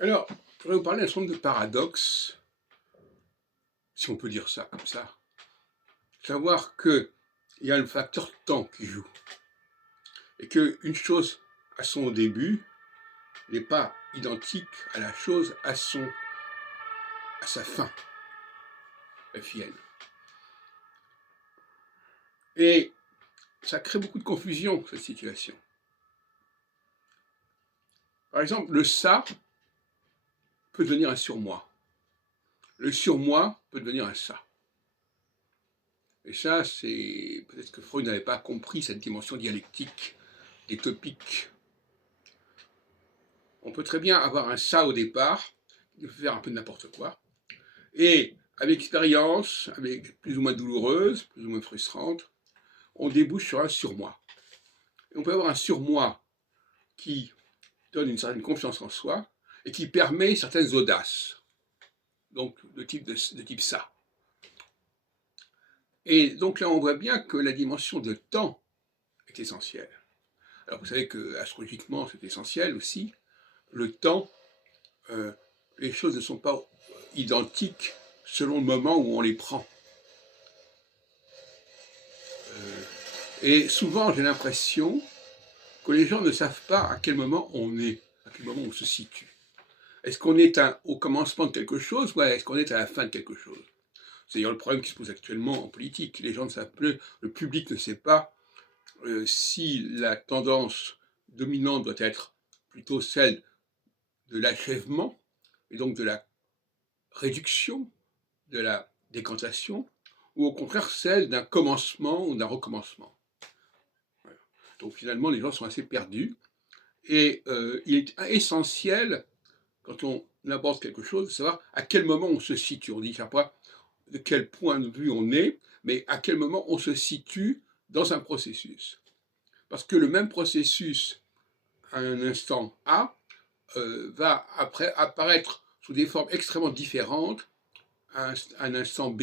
Alors, je voudrais vous parler d'un certain nombre de paradoxes, si on peut dire ça comme ça. Savoir qu'il y a le facteur temps qui joue. Et qu'une chose à son début n'est pas identique à la chose à sa fin, FIN. Et ça crée beaucoup de confusion, cette situation. Par exemple, le ça peut devenir un surmoi. Le surmoi peut devenir un ça. Et ça, c'est peut-être que Freud n'avait pas compris cette dimension dialectique des topiques. On peut très bien avoir un ça au départ, qui peut faire un peu de n'importe quoi, et avec expérience, avec plus ou moins douloureuse, plus ou moins frustrante, on débouche sur un surmoi. Et on peut avoir un surmoi qui donne une certaine confiance en soi et qui permet certaines audaces, donc de type ça. Et donc là, on voit bien que la dimension de temps est essentielle. Alors vous savez que astrologiquement, c'est essentiel aussi. Le temps, euh, les choses ne sont pas identiques selon le moment où on les prend. Et souvent, j'ai l'impression que les gens ne savent pas à quel moment on est, à quel moment on se situe. Est-ce qu'on est au commencement de quelque chose ou est-ce qu'on est à la fin de quelque chose? C'est d'ailleurs le problème qui se pose actuellement en politique. Les gens ne savent plus, le public ne sait pas si la tendance dominante doit être plutôt celle de l'achèvement, et donc de la réduction, de la décantation, ou au contraire celle d'un commencement ou d'un recommencement. Voilà. Donc finalement, les gens sont assez perdus, et il est essentiel, quand on aborde quelque chose, de savoir à quel moment on se situe. On dit pas de quel point de vue on est, mais à quel moment on se situe dans un processus. Parce que le même processus, à un instant A, va après apparaître sous des formes extrêmement différentes à un instant B.